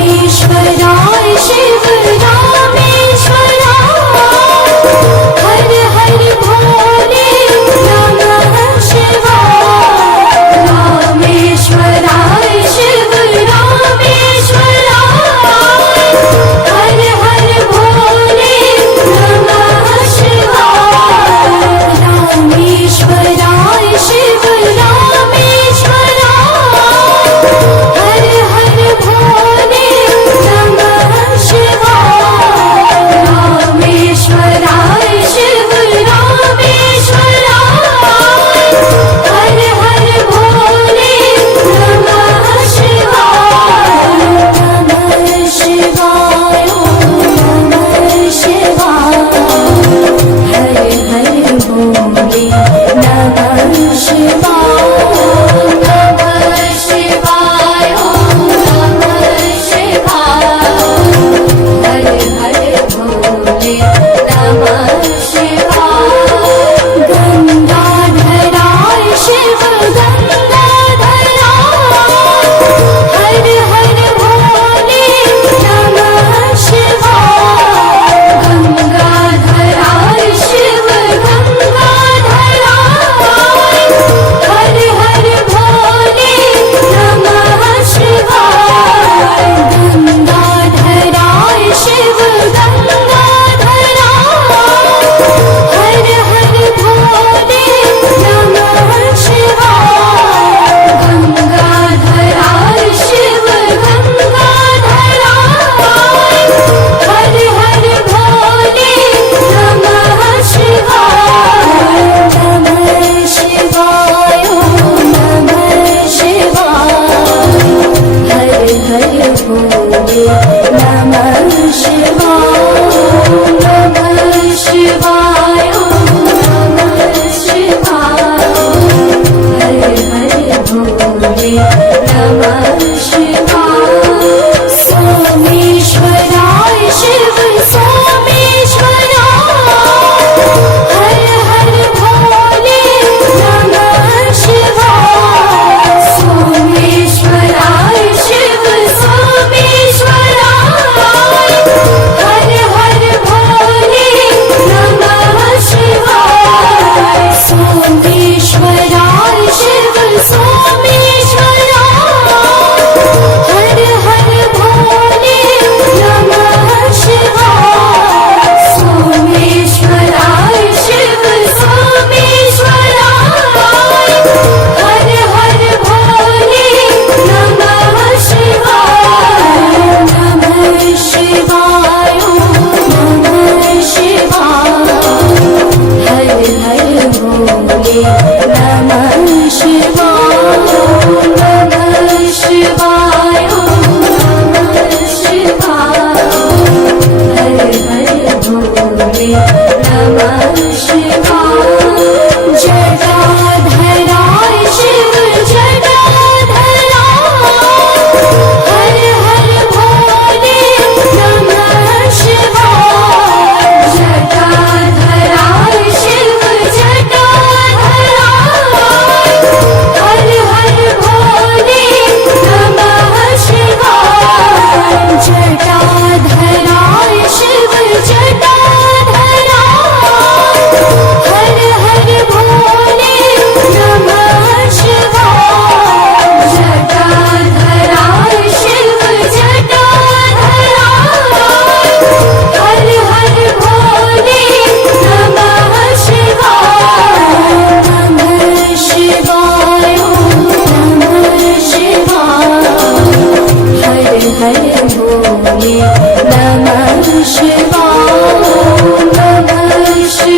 रामेश्वराय शिव रामेश्वराय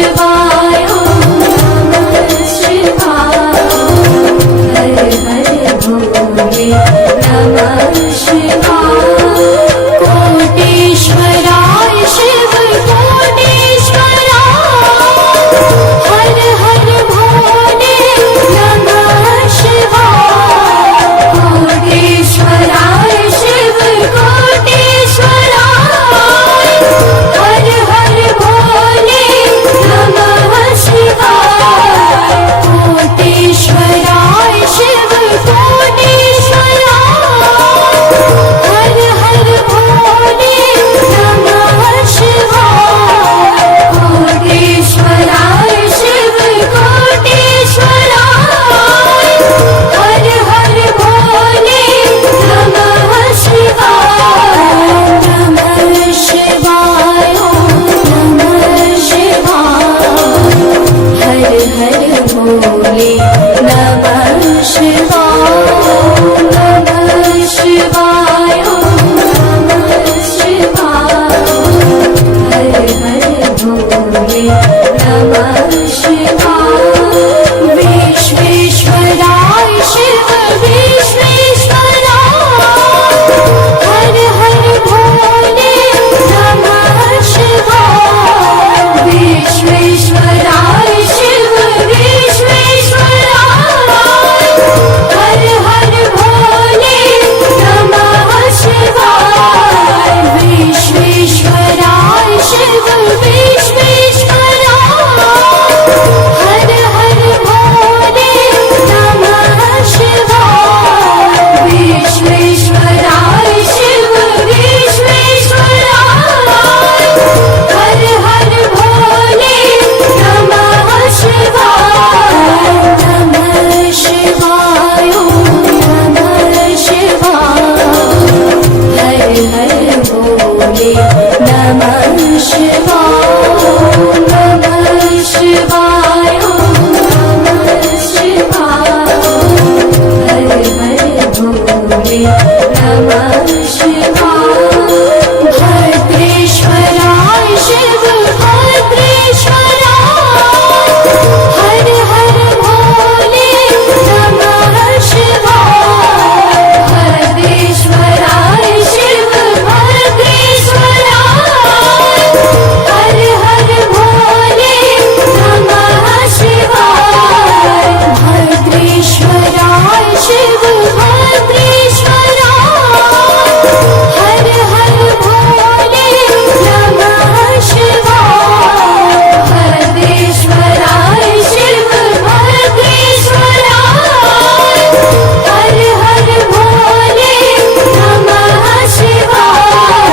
शिवाय नमः शिवाय हर हर भोले नमः शिवाय कोटेश्वराय शिव कोटेश्वराय हर हर भोले नमः शिवाय कोटेश्वराय शिव कोटेश्वराय हर हर भोले नमः शिवाय कोटेश्वराय शिव कोटेश्वराय हर हर भोले नमः शिवाय कोटेश्वराय शिव कोटेश्वराय हर हर भोले नमः शिवाय नमः शिवाय नमः शिवाय हर हर भोले नमः शिवाय नमः शिवाय नमः शिवाय हर हर भोले नमः शिवाय विश्वेश्वराय शिव विश्वेश्वराय हर हर भोले नमः शिवाय विश्वेश्वराय शिव विश्वेश्वराय हर हर भोले नमः शिवाय विश्वेश्वराय शिव विश्वेश्वराय हर हर भोले नमः शिवाय विश्वेश्वराय शिव विश्वेश्वराय हर हर भोले नमः शिवाय नमः शिवाय नमः शिवाय हर हर भोले नमः शिवाय नमः शिवाय नमः शिवाय हर हर भोले नमः शिवाय भद्रेश्वराय शिव भद्रेश्वराय हर हर भोले नमः शिवाय भद्रेश्वराय शिव भद्रेश्वराय हर हर भोले नमः शिवाय भद्रेश्वराय शिव भद्रेश्वराय हर हर भोले नमः शिवाय भद्रेश्वराय शिव भद्रेश्वराय हर हर भोले नमः शिवाय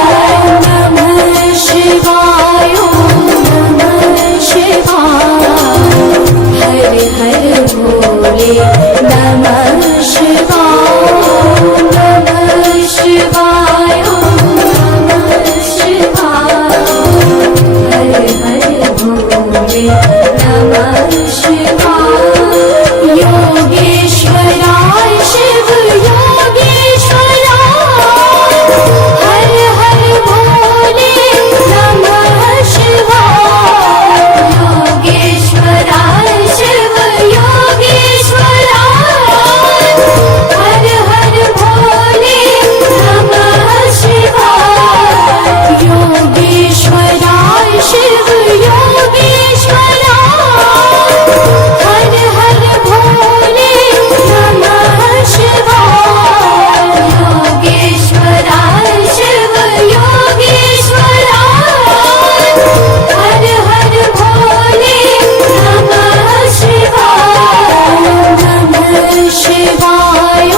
नमः शिवाय नमः शिवाय हर हर भोले नमः शिवाय नमः शिवाय नमः शिवाय हर हर भोले नमः शिवाय योगेश्वराय शिव योगेश्वराय हर हर भोले नमः शिवाय योगेश्वराय शिव योगेश्वराय हर हर भोले नमः शिवाय योगेश्वराय शिव योगेश्वराय हर हर भोले नमः शिवाय योगेश्वराय शिव योगेश्वराय हर हर भोले नमः शिवाय नमः शिवाय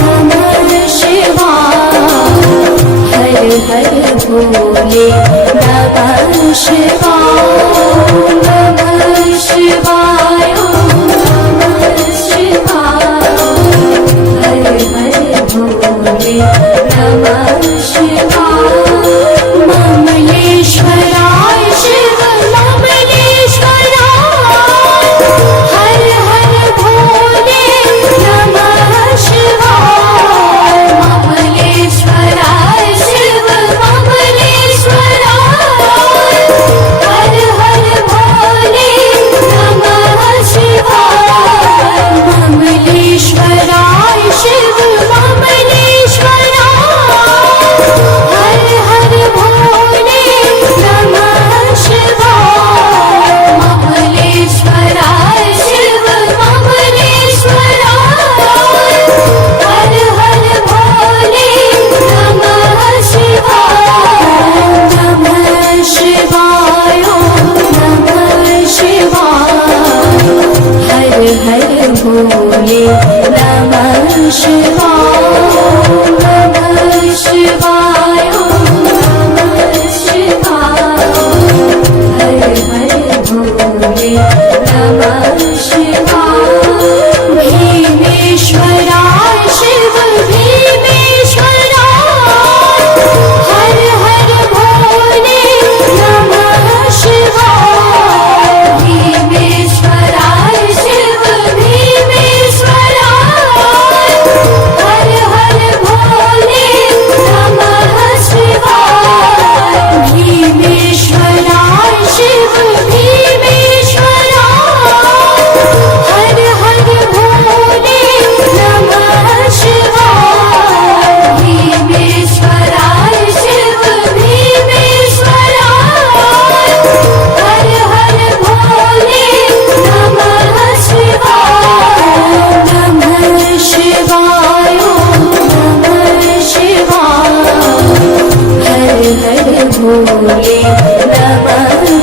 नमः शिवाय हर हर भोले नमः शिवाय नमः शिवाय नमः शिवाय हर हर भोले नमः शिवाय ममलेश्वराय शिव ममलेश्वराय हर हर भोले नमः शिवाय ममलेश्वराय शिव ममलेश्वराय हर हर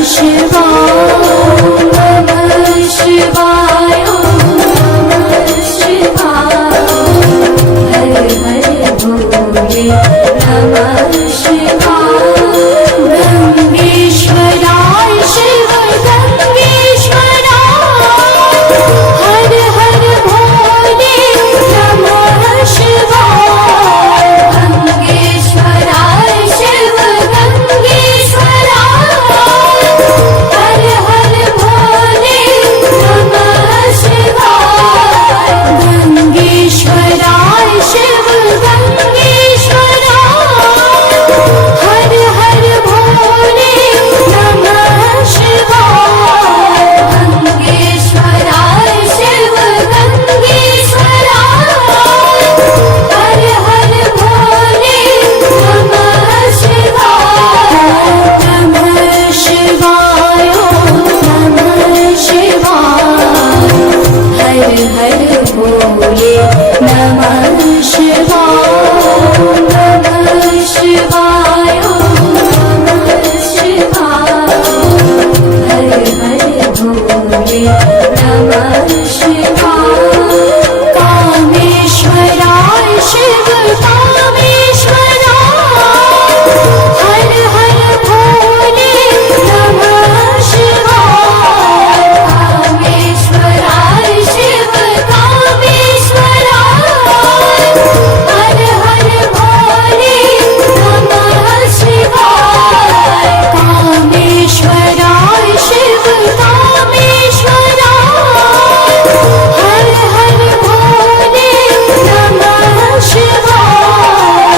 शिवाय नमः शिवाय हर हर भोले नमः शिवाय गंगेश्वराय शिव गंगेश्वराय हर हर भोले नमः शिवाय गंगेश्वराय शिव गंगेश्वराय हर हर भोले नमः शिवाय गंगेश्वराय शिव गंगेश्वराय हर हर भोले नमः शिवाय गंगेश्वराय शिव गंगेश्वराय हर हर भोले नमः शिवाय नमः शिवाय नमः शिवाय हर हर भोले नमः शिवाय नमः शिवाय नमः शिवाय हर हर भोले नमः शिवाय कामेश्वराय शिव कामेश्वराय हर हर भोले नमः शिवाय कामेश्वराय शिव कामेश्वराय हर हर भोले नमः शिवाय कामेश्वराय शिव कामेश्वराय हर हर भोले नमः शिवाय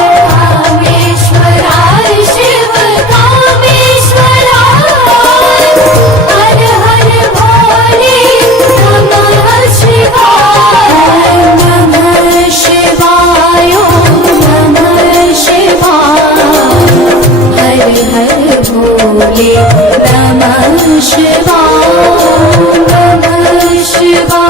कामेश्वराय शिव कामेश्वराय हर हर भोले नमः शिवाय नमः शिवाय नमः शिवाय हर हर भोले नमः शिवाय नमः शिवाय